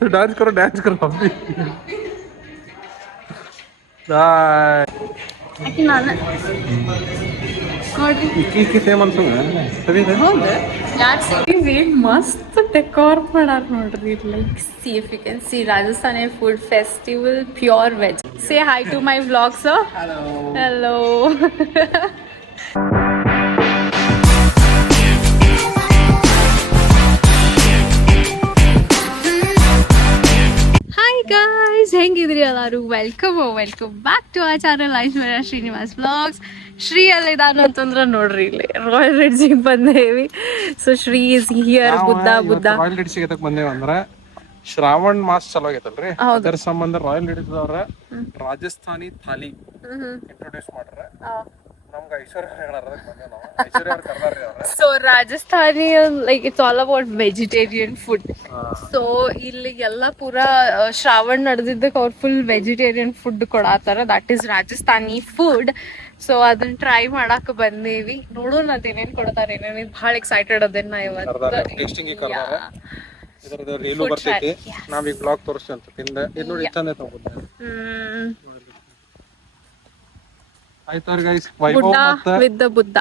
Dance करो अभी bye ಆಕೆ ನಾನು ನೋಡ್ರಿ ಇಕ್ಕಿ ಸೇಮ್ ಅನ್ಸಂಗ ಸರಿ ಇದೆ ಹೌದು ಯಾರು ಸೇರಿ ಮಸ್ತ್ ಡೆಕೋರ್ ಮಾಡಾರ ನೋಡ್ರಿ like see if you can see Rajasthani food festival pure veg say hi to my vlog sir hello hi guys ಹೆಂಗಿದ್ರಿ ಎಲ್ಲರೂ welcome back to our channel Aishwarya Srinivas vlogs Shri ಅಲ್ಲಿದಾನು ಅಂತಂದ್ರೆ ನೋಡ್ರಿ ಇಲ್ಲಿ ರಾಯಲ್ ರಿಡ್ಜಿಗೆ ಬಂದೇವಿ so Shri is here Buddha Royal ಲಿಡ್ಸಿಗೆ ಎದಕ್ ಬಂದೇವ ಅಂದ್ರ ಶ್ರಾವಣ್ ಮಾಸ್ ಚಲೋ ಆಗೈತಲ್ರಿ ಅದರ ಸಂಬಂಧ ರಾಯಲ್ ಲಿಡ್ಸ್ ಅವ್ರ ರಾಜಸ್ಥಾನಿ ಥಾಲಿ ಇಂಟ್ರೊಡ್ಯೂಸ್ ಮಾಡ್ರ ನಮ್ಗೆ Aishwarya so Rajasthani like it's all about vegetarian food so ಇಲ್ಲಿ ಎಲ್ಲ ಪೂರಾ ಶ್ರಾವಣ್ ನಡೆದಿದ್ದಕ್ಕೆ ಅವ್ರು ಫುಲ್ ವೆಜಿಟೇರಿಯನ್ ಫುಡ್ ಕೊಡಾತಾರ that is Rajasthani food so ಅದನ್ನ ಟ್ರೈ ಮಾಡಾಕ ಬಂದೇವಿ ನೋಡೋಣ ಅದೇನೇನ್ ಕೊಡ್ತಾರ ಏನೇನು ಭಾಳ ಎಕ್ಸೈಟೆಡ್ ಅದೇನ ಇವತ್ತು ಇದರದ ರೀಲು ಬರ್ತೈತಿ ನಾವೀಗ ಬ್ಲಾಗ್ ತೋರಿಸ್ತೀವಿ ಅಂತ ತಿಂದ ಇದು ನೋಡಿ ಚಂದ ಐತೆ ಆಯ್ತಾರ ಗೈಸ್ ವೈಭವ್ ಮತ್ತೆ with the Buddha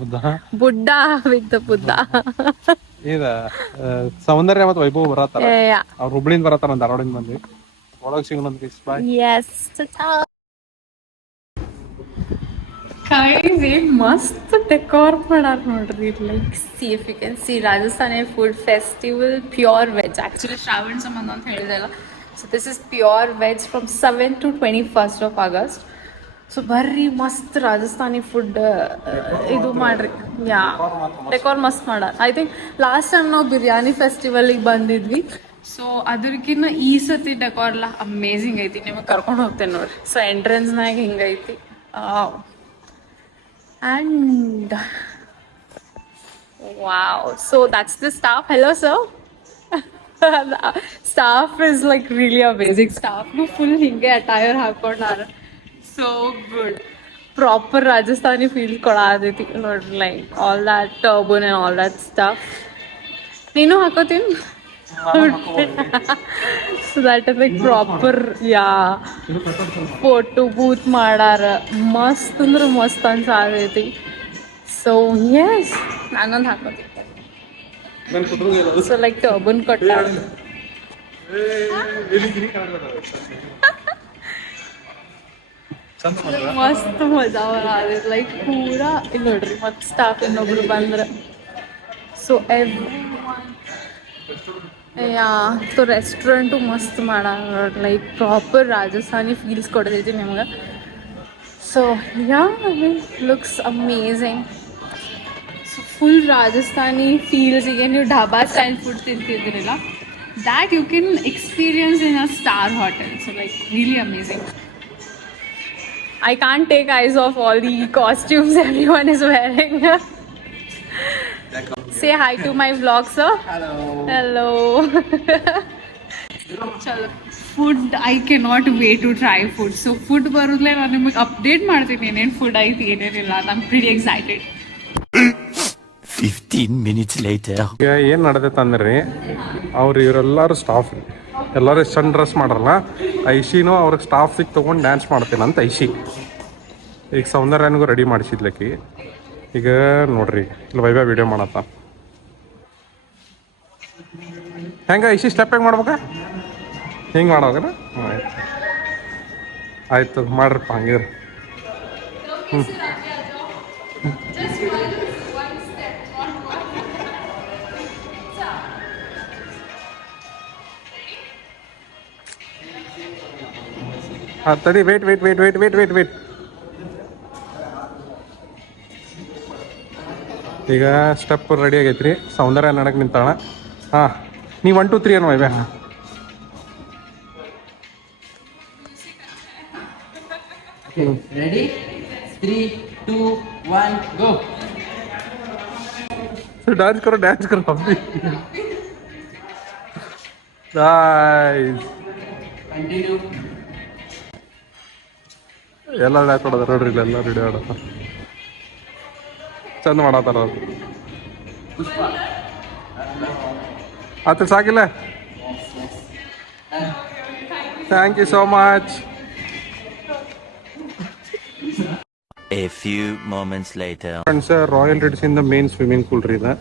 Buddha Buddha with the Buddha ಇದ ಸೌಂದರ್ಯ ಮತ್ತು ವೈಭವ್ ಬರತ್ತಾರ ಅವ್ರ ಹುಬ್ಳಿಂದ ಬರತ್ತಾರ ಧಾರವಾಡಿಂದ ಮಂದಿ ಒಳಗ್ ಸಿಗೋಣ ಗೈಸ್ ಬಾಯ್ ಎಸ್ ಕೈಸ್ ಮಸ್ತ್ ಡೆಕೋರ್ ಮಾಡಾರ ನೋಡ್ರಿ like see if you can see Rajasthani food festival pure veg actually Shravana ಸಂಬಂಧ ಅಂತ ಹೇಳಿದಲ್ಲ so this is pure veg from 7 to 21st of August so ಬರ್ರಿ ಮಸ್ತ್ ರಾಜಸ್ಥಾನಿ ಫುಡ್ ಇದು ಮಾಡ್ರಿ ಯಾ ಡೆಕೋರ್ ಮಸ್ತ್ ಮಾಡಾರ ಐ ಥಿಂಕ್ ಲಾಸ್ಟ್ ಟೈಮ್ ನಾವು ಬಿರಿಯಾನಿ ಫೆಸ್ಟಿವಲಿಗೆ ಬಂದಿದ್ವಿ ಸೊ ಅದಕ್ಕಿನ್ನ ಈ ಸತಿ ಡೆಕೋರ್ ಎಲ್ಲ ಅಮೇಝಿಂಗ್ ಐತಿ ನಿಮಗೆ ಕರ್ಕೊಂಡು ಹೋಗ್ತೇನೆ ನೋಡ್ರಿ so ಎಂಟ್ರೆನ್ಸ್ನಾಗ ಹಿಂಗೈತಿ and wow, so that's the staff. Hello sir. Staff is like really amazing. Staff no full hinge attire hakondara, so good. Proper Rajasthani feel kodaditi like all that turban and all that stuff. Neenu hakotin. So that is like proper photo booth ಮಾಡಾರ ಮಸ್ತ್ ಅಂದ್ರೆ ಮಸ್ತ್ ಅನ್ಸಾಗೈತಿ so S ನಾನೊಂದು ಹಾಕೋತಿ so like turban ಕೊಟ್ಟಾರ ಮಸ್ತ್ ಮಜಾ ಬರತೈತಿ like ಪೂರಾ ಇಲ್ಲಿ ನೋಡ್ರಿ ಮತ್ತೆ ಸ್ಟಾಫ್ ಇನ್ನೊಬ್ರು ಬಂದ್ರ ಸೊ ಸೊ ರೆಸ್ಟೋರೆಂಟು ಮಸ್ತ್ ಮಾಡಾರ ಲೈಕ್ ಪ್ರಾಪರ್ ರಾಜಸ್ಥಾನಿ ಫೀಲ್ಸ್ ಕೊಡ್ತೈತಿ ನಿಮ್ಗೆ so looks amazing so full Rajasthani feels ಈಗ ನೀವು ಢಾಬಾ ಸ್ಟೈಲ್ ಫುಡ್ ತಿಂತಿದ್ರಲ್ಲ that you can experience in a star hotel so like really amazing I can't take eyes off all the costumes everyone is wearing Say hi to my vlog, sir. Hello. Chalo. Food, I cannot wait to try food. So food barudle ನಾನು ನಿಮಗೆ update ಮಾಡ್ತೀನಿ ಏನೇನು food ಐತಿ ಏನೇನಿಲ್ಲ. I'm pretty excited. 15 minutes later. ಈಗ ಏನು ನಡೆದೈತೆ ಅಂದ್ರಿ ಇವರೆಲ್ಲರೂ staff ಎಲ್ಲರೂ ಎಷ್ಟು ಚಂದ ಡ್ರೆಸ್ ಮಾಡಲ್ಲ ಐಶಿನೂ ಅವ್ರಿಗೆ ಸ್ಟಾಫಿಗೆ ತೊಗೊಂಡು ಡ್ಯಾನ್ಸ್ ಮಾಡ್ತೀನಿ ಅಂತ ಐಶಿ ಈಗ ಸೌಂದರ್ಯನಿಗೂ ರೆಡಿ ಮಾಡಿಸಿದ್ಲಕ್ಕಿ ಈಗ ನೋಡ್ರಿ ಇಲ್ಲಿ ವೈಭವ ವಿಡಿಯೋ ಮಾಡತ್ತ ಹೆಂಗ ಇಷ್ಟು ಸ್ಟೆಪ್ ಹೆಂಗೆ ಮಾಡ್ಬೇಕ ಹಿಂಗೆ ಮಾಡೋಗನ ಆಯ್ತು ಮಾಡ್ರಪ್ಪ ಹಂಗಿದ್ರೆ ಹಾಂ ತಡಿ ವೇಟ್ ಈಗ ಸ್ಟೆಪ್ ರೆಡಿ ಆಗೈತ್ರಿ ಸೌಂದರ್ಯ ನಡಕ್ಕೆ ನಿಂತಾಳ ಹಾಂ ನೀವು 1 2 3 ಏನು ವೈಭವ Ready? 3, 2, 1, go. डांस करो अभी नाइस Continue. ಎಲ್ಲ ಡ್ಯಾನ್ಸ್ ಮಾಡೋದು ನೋಡ್ರಿ ಎಲ್ಲ ರೆಡಿ ಆಡತ್ತ ಚಂದ ಮಾಡತ್ತಾರ ಆತ ಸಾಕಿಲ್ಲ thank you so much. A few moments later. Friends, Royal Ridges ಇಂದ ಮೇನ್ ಸ್ವಿಮ್ಮಿಂಗ್ ಪೂಲ್ ರೀ ಇದೆ.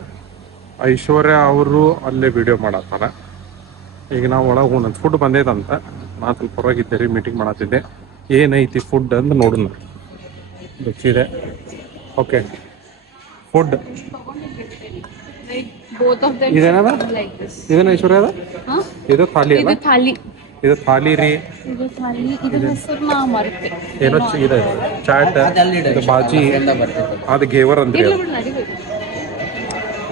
ಐಶ್ವರ್ಯ ಅವರು ಅಲ್ಲೇ ವಿಡಿಯೋ ಮಾಡತ್ತಾರ. ಈಗ ನಾವು ಒಳಗೆ ಹೋಗೋಣ. ಫುಡ್ ಬಂದೈತಂತ. ನಾನು ಸ್ವಲ್ಪ ಹೊರಗಿದ್ದೆ ರೀ, ಮೀಟಿಂಗ್ ಮಾಡತ್ತಿದ್ದೆ. ಏನೈತಿ ಫುಡ್ ಅಂತ ನೋಡೋಣ. ಗೊತ್ತಿದೆ. Okay, food both of them ಇದೇನದ? like this. ಇದೇನ ಐಶ್ವರ್ಯ ಅದ? ಇದು ಥಾಲಿ ಅಲ್ಲ? ಇದು ಥಾಲಿ ರೀ. ಇದು ಹೆಸರು ನಾ ಮರ್ತೆ. ಏನೋ ಇದೆ ಚಾಟ್, ಇದು ಬಾಜಿ, ಅದು ಗೇವರ್ ಅಂದ್ರಿ.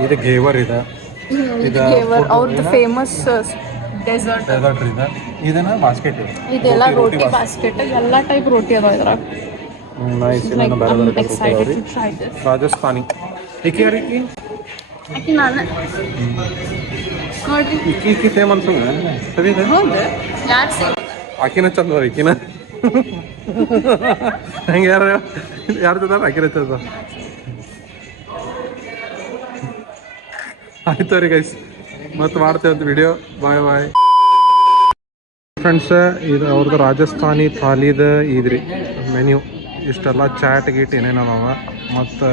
ಇದು ಗೇವರ್ ಇದೆ. ಇದು ಅವ್ರದ್ದು ಫೇಮಸ್ ಡೆಸರ್ಟ್. ಡೆಸರ್ಟ್ ಇದೆ. ಇದನ್ನ ಬಾಸ್ಕೆಟ್ ಇದೆ. ಇದೆಲ್ಲ ರೋಟಿ ಬಾಸ್ಕೆಟ್, ಎಲ್ಲ ಟೈಪ್ ರೋಟಿ ಅದಾವ ಇದ್ರಾಗ. ನೈಸ್. Like, ಬೇರೆ I'm ಬೇರೆ excited to try this. Rajasthani ಇಕ್ಕಿ ಯಾರಿಕ್ಕಿ ಆಕಿ ನಾನು ನೋಡ್ರಿ. ಇಕ್ಕಿ ಸೇಮ್ ಅನ್ಸಂಗ ಸರಿದೆ. ಹೌದು, ಯಾರು ಸೇಮ್? ಆಕಿನ ಚಂದ ಇಕ್ಕಿನ ಹಂಗೆ ಯಾರು ಚಂದ ಆಕಿನ ಚಂದ. ಆಯ್ತು ರೀ ಗೈಸ್, ಮತ್ತೆ ಮಾಡ್ತೇವಂತ ವಿಡಿಯೋ. ಬಾಯ್ ಬಾಯ್ ಫ್ರೆಂಡ್ಸ್. ಇದು ಅವ್ರದ್ದು ರಾಜಸ್ಥಾನಿ ಥಾಲಿದ ಇದ್ರಿ ಮೆನ್ಯೂ. ಇಷ್ಟೆಲ್ಲ ಚಾಟ್ ಗೀಟ್ ಏನೇನವ. ಮತ್ತು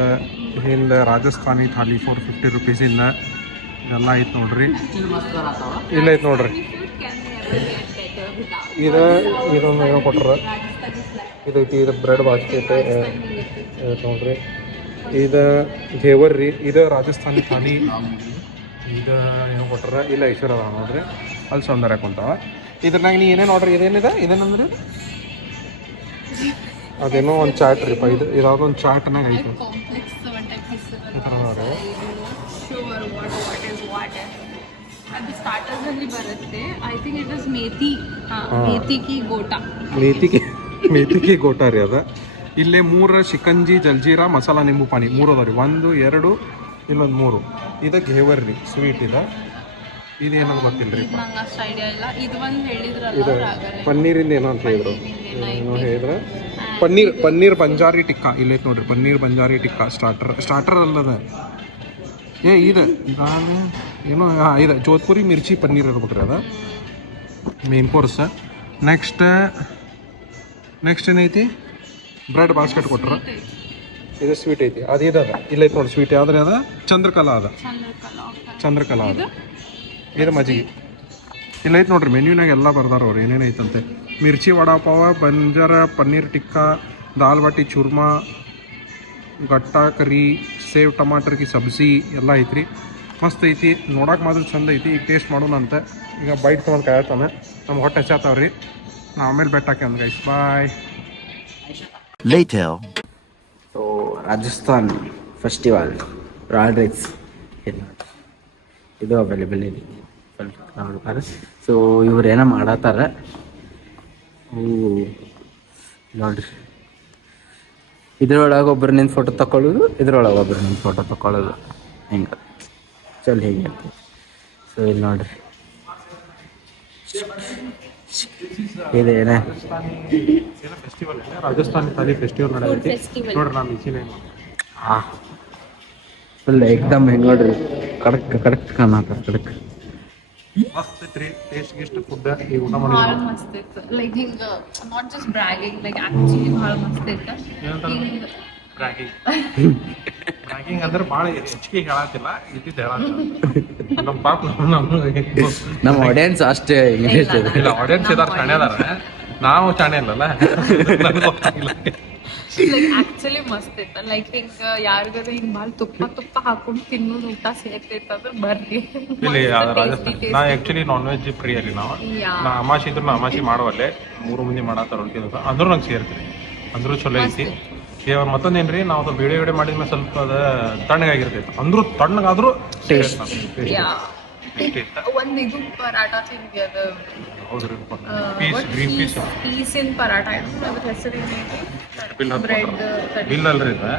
ಹಿಂದೆ ರಾಜಸ್ಥಾನಿ ಥಾಲಿ 450 ರುಪೀಸಿಂದ ಇದೆಲ್ಲ ಐತೆ ನೋಡ್ರಿ. ಇಲ್ಲ ಐತೆ ನೋಡ್ರಿ. ಇದೊಂದು ಏನೋ ಕೊಟ್ರ. ಇದೈತಿ. ಇದು ಬ್ರೆಡ್ ಬಾಸ್ಕೆಟ್ ನೋಡ್ರಿ. ಇದು ಘೇವರ್ ರೀ. ಇದು ರಾಜಸ್ಥಾನಿ ಥಾಲಿ. ಇದು ಏನೋ ಕೊಟ್ರ. ಇಲ್ಲ ಐಶ್ವರ್ಯ ಅದ ನೋಡ್ರಿ. ಅಲ್ಲಿ ಸೌಂದರ್ಯ ಕುಂತಾವ. ಇದ್ರಾಗ ನೀ ಏನೇನು ಆರ್ಡ್ರ್ ಇದೇನಿದೆ? ಇದೇನಂದ್ರಿ ಅದೇನೋ ಒಂದು ಚಾಟ್ ರೀ. ಇದು ಇದಾವ್ದು ಒಂದು ಚಾಟ್ನಾಗ ಐತೆ ಈ ಥರ ನೋಡ್ರಿ. ಅದು ಸ್ಟಾರ್ಟರ್ಸ್ ಅಲ್ಲಿ ಬರುತ್ತೆ. I think it is methi. ಮೇಥಿಕಿ ಗೋಟಾ. ಮೇಥಿಕಿ ಗೋಟಾ ರೀ ಅದ. ಇಲ್ಲೇ 3 ಶಿಕಂಜಿ, ಜಲ್ಜೀರಾ, ಮಸಾಲ ನಿಂಬು ಪಾನಿ 3 ಅದಾವ ರೀ. 1, 2, ಇಲ್ಲೊಂದು 3. ಇದು ಘೇವರ್ ರೀ, ಸ್ವೀಟ್ ಇದೆ. ಇದೇನೋ ಗೊತ್ತಿಲ್ಲ ರೀ. ನಂಗೆ ಅಷ್ಟು ಐಡಿಯಾ ಇಲ್ಲ. ಇದು ಒಂದು ಇದು ಹೇಳಿದ್ರಲ್ಲ ಪನ್ನೀರಿಂದ ಏನೋ ಅಂತ ಹೇಳಿದ್ರು. ಏನೋ ಹೇಳಿದ್ರೆ ಪನ್ನೀರ್ ಬಂಜಾರಿ ಟಿಕ್ಕಾ. ಇಲ್ಲೈತೆ ನೋಡ್ರಿ, ಪನ್ನೀರ್ ಬಂಜಾರಿ ಟಿಕ್ಕಾ ಸ್ಟಾರ್ಟರ್ ಅಲ್ಲದ. ಇದು ನಾನು ಏನೋ ಇದೆ ಜೋಧ್ಪುರಿ ಮಿರ್ಚಿ ಪನ್ನೀರ್ ಇರ್ಬೇಕ್ರಿ ಅದ ಮೇನ್ ಕೋರ್ಸ್. ನೆಕ್ಸ್ಟ್ ಏನೈತಿ? ಬ್ರೆಡ್ ಬಾಸ್ಕೆಟ್ ಕೊಟ್ರ. ಇದು ಸ್ವೀಟ್ ಐತಿ. ಅದು ಇದೆ ಅದ. ಇಲ್ಲೈತೆ ನೋಡಿ ಸ್ವೀಟ್. ಯಾವ್ದ್ರೆ ಅದ? ಚಂದ್ರಕಲಾ ಅದ. ಚಂದ್ರಕಲಾ ಅದ. ಇದು ಮಜ್ಜಿಗೆ. ಇಲ್ಲೈತೆ ನೋಡ್ರಿ ಮೆನ್ಯೂನಾಗ ಎಲ್ಲ ಬರ್ದಾರ ಅವ್ರು ಏನೇನೈತಂತೆ. ಮಿರ್ಚಿ ವಡಾಪಾವ, ಬಂಜಾರ ಪನ್ನೀರ್ ಟಿಕ್ಕಾ, ದಾಲ್ ಬಾಟಿ ಚೂರ್ಮಾ, ಗಟ್ಟಾ ಕರಿ, ಸೇವ್ ಟಮಾಟರ್ ಕಿ ಸಬ್ಜಿ ಎಲ್ಲ ಐತ್ರಿ. ಮಸ್ತ್ ಐತಿ. ನೋಡಕ್ಕೆ ಮಾತ್ರ ಚಂದ ಐತಿ. ಈಗ ಟೇಸ್ಟ್ ಮಾಡೋಣ ಅಂತ. ಈಗ ಬೈಟ್ ತೊಗೊಂಡು ಕಾಯತ್ತಾನೆ. ನಮ್ಮ ಹೊಟ್ಟೆ ಹೆಚ್ಚಾತಾವ್ರಿ. ನಾವು ಆಮೇಲೆ ಬೆಟ್ ಹಾಕಿ ಅಂದ್ guys. Bye. Later. So Rajasthan festival royal rice ಇದು ಅವೈಲೇಬಲ್ ಇದೆ. ಸೊ ಇವ್ರು ಏನೋ ಮಾಡತ್ತಾರ ನೋಡ್ರಿ. ಇದ್ರೊಳಗೆ ಒಬ್ರು ನಿಂದು ಫೋಟೋ ತಗೊಳ್ಳೋದು, ಇದ್ರೊಳಗೆ ಒಬ್ರು ನಿಂದು ಫೋಟೋ ತಗೊಳ್ಳೋದು. ಹಿಂಗೆ ಚಲ್ ಹೇಗೆ ಅಂತ. ಸೊ ಇಲ್ಲಿ ನೋಡ್ರಿ ಇದೇನೇ ಫೆಸ್ಟಿವಲ್ ರಾಜಸ್ಥಾನಿ ಥಾಲಿ ಫೆಸ್ಟಿವಲ್ ನಡೆಯೈತಿ ನೋಡ್ರಿ. ನಾನು ಈಚಿನ ಹಾಂ ಫುಲ್ ಏಕ್ದಮ್ ಹೆಂಗೆ ನೋಡ್ರಿ ಕಡಕ್ ಕಾಣತ್ತ. ಕಡಕ್ ಮಸ್ತ್ ಐತ್ರಿ. ಟೇಸ್ಟ್ ಗಿಸ್ಟ್ ಫುಡ್ ಈ ಊಟ ಭಾಳ ಮಾಡಿ ಮಸ್ತ್ ಇತ್ತು. ಲೈಕ್ ಹಿಂಗ ನಾಟ್ ಜಸ್ಟ್ ಬ್ರಾಗಿಂಗ್, ಲೈಕ್ ಆಕ್ಚುಲಿ ಭಾಳ ಮಸ್ತ್ ಇತ್ತು. ಬ್ರ್ಯಾಗಿಂಗ್ ಅಂದ್ರೆ ಭಾಳ ಹೆಚ್ಚಿಗೆ ಹೇಳತ್ತಿಲ್ಲ. ಇದ್ದಿದ್ದು ಹೇಳತ್ತ ನಮ್ಮ ಪಾಪ ನಮ್ಮ ಆಡಿಯನ್ಸ್ ಅಷ್ಟೇ ಇಂಗ್ಲೀಷ್ ಇದೆ. ಇಲ್ಲ ಆಡಿಯನ್ಸ್ ಇದಾರೆ, ಶಾಣೆ ಅದಾರ. ನಾವು ಶಾಣೆ ಇಲ್ಲಲ್ಲ. ಲೈಕ್ ಆಕ್ಚುಲಿ ಮಸ್ತ್ ಇತ್ತು. ಲೈಕ್ ಹಿಂಗ ಯಾರಿಗಾರ ಹಿಂಗ್ ಭಾಳ ತುಪ್ಪ ಹಾಕೊಂಡು ತಿನ್ನೋದು ಊಟ ಸೇರ್ತೈತೆ ಅಂದ್ರೆ ಬರ್ರಿ. ಇಲ್ಲಿ ನಾ ಆಕ್ಚುಲಿ ನಾನ್ ವೆಜ್ ಪ್ರಿಯ ರೀ. ನಾವು ನಾ ಅಮಾಸಿ ಇದ್ರು ಅಮಾಸಿ ಮಾಡುವಲ್ಲೇ 3 ಮಂದಿ ಮಾಡತ್ತಾರ ಅಂದ್ರೂ ನಂಗೆ ಸೇರ್ತೀರಿ. ಅಂದ್ರೂ ಚಲೋ ಐತಿ. ಇವಾಗ ಮತ್ತೊಂದೇನ್ರಿ, ನಾವು ಸ್ವಲ್ಪ ವಿಡಿಯೋ ಮಾಡಿದ್ಮೇಲೆ ಸ್ವಲ್ಪ ಅದ ತಣ್ಣಗಾಗಿರ್ತೈತೆ. ಅಂದ್ರೂ ತಣ್ಣಗಾದ್ರೂ ಒಂದು ಇದು ಪರಾಟ ತಿಂದ್ವಿ. ಅದು ಹೌದ್ರಿ, ಗ್ರೀನ್ ಪೀಸಿನ ಪರಾಟ. ಅದ್ರ ಹೆಸರು ಬಿಲ್ ಅಲ್ರಿ ಇದು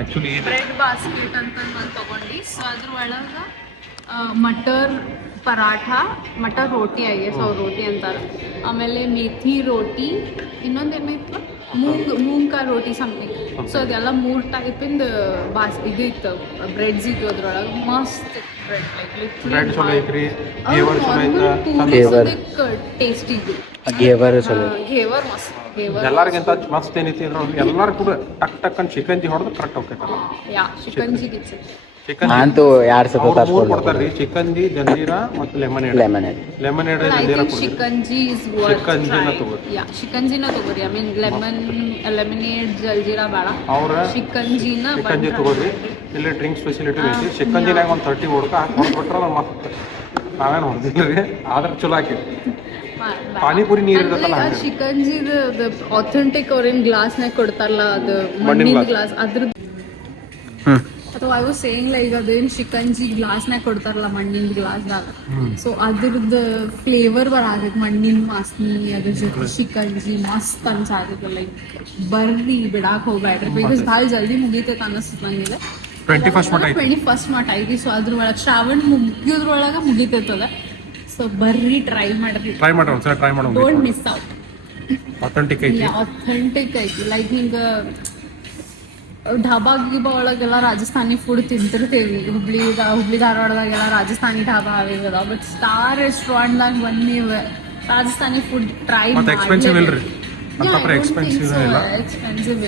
ಆಕ್ಚುಲಿ. ಬ್ರೆಡ್ ಬಾಸ್ಕೆಟ್ ಅಂತ ನಾನು ತಗೊಂಡು. ಸೊ ಅದ್ರ ಒಳಗೆ ಮಟರ್ ಪರಾಠ ಮಟರ್ ರೋಟಿ ಆಗಿದೆ, ಸೊ ಅವ್ರು ರೋಟಿ ಅಂತಾರೆ. ಆಮೇಲೆ ಮೇಥಿ ರೋಟಿ, ಇನ್ನೊಂದೇನಿತ್ತು ಮೂಂಗ್ ಕಾ ರೋಟಿ ಸಮಥಿಂಗ್. ಸೊ ಅದೆಲ್ಲ 3 ಟೈಪಿಂದ ಇದು ಇತ್ತು, ಬ್ರೆಡ್ಸ್ ಇತ್ತು ಅದ್ರೊಳಗೆ. ಮಸ್ತ್ ಬ್ರೆಡ್ ಚಲೋ ಐತ್ರಿ, ಟೇಸ್ಟ್ ಇದ್ದು. ಗೇವರ್ ಚಲೋ. ಘೇವರ್ ಮಸ್ತ್. ಎಲ್ಲರಿಗಿಂತ ಮಸ್ತ್ ಏನೈತಿ ಅಂದ್ರೆ ಎಲ್ಲರೂ ಕೂಡ ಟಕ್ ಟಕ್ ಅಂತ ಚಿಕನ್ಜಿ ಹೊಡೆದು ಕರೆಕ್ಟ್ ಹೋಗ್ತೈತಲ್ಲ. ಯಾ ಚಿಕನ್ಜಿ ಗಿಚ್ಚು. ಚಿಕನ್ ಅಂತೂ 2 ಸತ ತರ್ಸ್ಕೊಂಡು ಕೊಡ್ತಾರ್ರಿ, ಚಿಕನ್ಜಿ, ಜಲ್ಜೀರಾ ಮತ್ತು ಲೆಮನೇಡ್. ಲೆಮನೇಡ್ ಜಲ್ಜೀರಾ ಕೊಡ್ತೀವಿ. ಶಿಕಂಜಿ ಶಿಕಂಜಿನ ತಗೋರಿ. ಐ ಮೀನ್ ಲೆಮನೇಡ್ ಜಲ್ಜೀರಾ ಬೇಡ, ಅವ್ರ ಶಿಕಂಜಿ ತಗೋರಿ. ಇಲ್ಲಿ ಡ್ರಿಂಕ್ಸ್ ಫೆಸಿಲಿಟಿ ಐತಿ. ಶಿಕಂಜಿನಾಗ ಒಂದು 30 ಹೊಡ್ಕ ಹೊಡ್ಬಿಟ್ರೆ ಮಸ್ತ್. ನಾವೇನು ಹೊಡೆದಿಲ್ಲ ಆದ್ರೆ ಚಲೋ ಹಾಕಿ. ಪಾನಿಪುರಿ ನೀರು ಇರುತ್ತಲ್ಲ ಶಿಕಂಜಿದ ಆಥೆಂಟಿಕ್ ಅವ್ರೇನು ಗ್ಲಾಸ್ನಾಗ ಕೊಡ್ತಾರಲ್ಲ, ಅದು ಮಣ್ಣಿನ ಗ್ಲಾಸ್ ಅದ್ರದ್ದು. ಅಥವಾ ಐ ವಾಸ್ ಸೇಯಿಂಗ್ ಲೈಕ್ ಅದೇನು ಶಿಕಂಜಿ ಗ್ಲಾಸ್ನಾಗ ಕೊಡ್ತಾರಲ್ಲ ಮಣ್ಣಿನ ಗ್ಲಾಸ್ದಾಗ, ಸೊ ಅದ್ರದ್ದು ಫ್ಲೇವರ್ ಬರಾಗೈತೆ, ಮಣ್ಣಿನ ವಾಸನಿ, ಅದ್ರ ಜೊತೆ ಶಿಕಂಜಿ ಮಸ್ತ್ ಅನ್ಸಾಗತ್ತೆ. ಲೈಕ್ ಬರ್ರಿ ಬಿಡಾಕ್ ಹೋಗ್ಬೇಡ್ರಿ, ಬಿಕಾಸ್ ಭಾಳ ಜಲ್ದಿ ಮುಗೀತೈತೆ ಅನ್ನಿಸ್ತದೆ ನಂಗೆ. 21st ಮಟ್ಟ ಐತಿ. ಸೊ ಅದ್ರೊಳಗೆ ಶ್ರಾವಣ ಮುಗಿಯೋದ್ರೊಳಗೆ ಮುಗಿತೈತದ. ಸೊ ಬರ್ರಿ ಟ್ರೈ ಮಾಡ್ರಿ, ಡೋಂಟ್ ಮಿಸ್ ಔಟ್. ಅಥೆಂಟಿಕ್ ಐತಿ. ಲೈಕ್ ಹಿಂಗೆ ಢಾಬಾ ಗಿಬಾ ಒಳಗೆಲ್ಲ ರಾಜಸ್ಥಾನಿ ಫುಡ್ ತಿಂತಿರ್ತೇವಿ. ಹುಬ್ಳಿ ಧಾರವಾಡದಾಗೆಲ್ಲ ರಾಜಸ್ಥಾನಿ ಢಾಬಾ ಅದ. ಬಟ್ ಸ್ಟಾರ್ ರೆಸ್ಟೋರೆಂಟ್ದಾಗ ಬಂದು ನೀವು ರಾಜಸ್ಥಾನಿ ಫುಡ್ ಟ್ರೈ ಮಾಡಿ. ಎಕ್ಸ್ಪೆನ್ಸಿವ್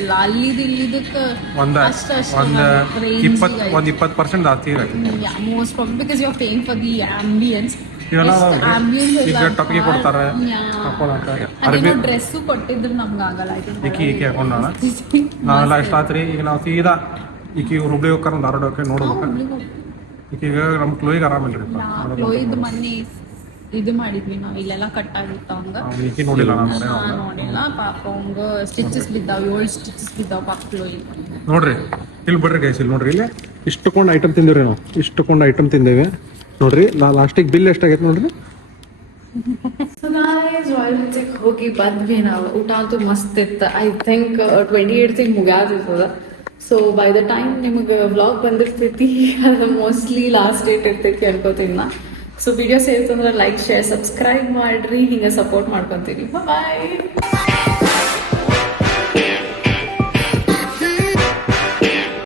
ಇಲ್ಲ ಅಲ್ಲಿದ್ದು ಇಲ್ಲಿದ್ದಕ್ಕೆ ಒಂದು 20% ಜಾಸ್ತಿ ಇರುತ್ತೆ. Most probably because you are paying for the ambience. ಟೊಪ್ಪಿಗೆ ಕೊಡ್ತಾರೆ, ಡ್ರೆಸ್ಸು ಕೊಟ್ಟಿದ್ರು ನಮ್ಗೆ ಆಗಲ್ಲ. ಈಕಿ ಹಾಕೊಂಡಾಳ ನಾವೆಲ್ಲ ಇಷ್ಟ ಆತ್ರಿ. ಈಗ ನಾವು ಸೀದಾ ಈಕಿ ಹುಬ್ಳಿ ಹೋಗ್ತಾರ ಧಾರವಾಡ ಹೋಗಿ ನೋಡ್ಬೇಕು. ಈಕೀಗ ನಮ್ಮ ಕ್ಲೋಯಿಗೆ ಆರಾಮಿಲ್ರಿ. ಕ್ಲೋಯಿದ್ ಮೊನ್ನೆ ಇದು ಮಾಡಿದ್ವಿ ನಾವು, ಇಲ್ಲೆಲ್ಲ ಕಟ್ ಆಗಿತ್ತು ಅವಂಗ. ಈಕಿ ನೋಡಿಲ್ಲ, ನೋಡಿಲ್ಲ ಪಾಪ. ಅವಂಗ ಸ್ಟಿಚಸ್ ಬಿದ್ದಾವ, 7 ಸ್ಟಿಚಸ್ ಬಿದ್ದಾವ ಪಾಪ ಕ್ಲೋಯಿ. ನೋಡ್ರಿ ಇಲ್ಲಿ ಬಿಡ್ರಿ ಗೈಸ್, ಇಲ್ಲಿ ನೋಡ್ರಿ ಇಲ್ಲಿ ಇಷ್ಟಕ್ಕೊಂದು ಐಟಮ್ ತಿಂದಿವ್ರಿ ನಾವು. ಇಷ್ಟಕ್ಕೊಂದು ಐಟಮ್ ತಿಂದೇವಿ ನೋಡ್ರಿ. ಲಾಸ್ಟಿಗೆ ಬಿಲ್ ಎಷ್ಟಾಗೈತೆ ನೋಡ್ರಿ. ಹೋಗಿ ಬಂದ್ವಿ ನಾವು. ಊಟ ಅಂತೂ ಮಸ್ತ್ ಇತ್ತು. ಐ ಥಿಂಕ್ 28th ಮುಗ್ಯಾದಿರ್ತದ. ಸೊ ಬೈ ದ ಟೈಮ್ ನಿಮಗೆ ವ್ಲಾಗ್ ಬಂದಿರ್ತೈತಿ, ಅದು ಮೋಸ್ಟ್ಲಿ ಲಾಸ್ಟ್ ಡೇಟ್ ಇರ್ತೈತಿ ಅನ್ಕೋತೀನಿ ನಾ. ಸೊ ವಿಡಿಯೋ ಸೇರ್ತಂದ್ರೆ ಲೈಕ್, ಶೇರ್, ಸಬ್ಸ್ಕ್ರೈಬ್ ಮಾಡ್ರಿ. ಹಿಂಗೆ ಸಪೋರ್ಟ್ ಮಾಡ್ಕೊತೀರಿ. ಬಾಯ್.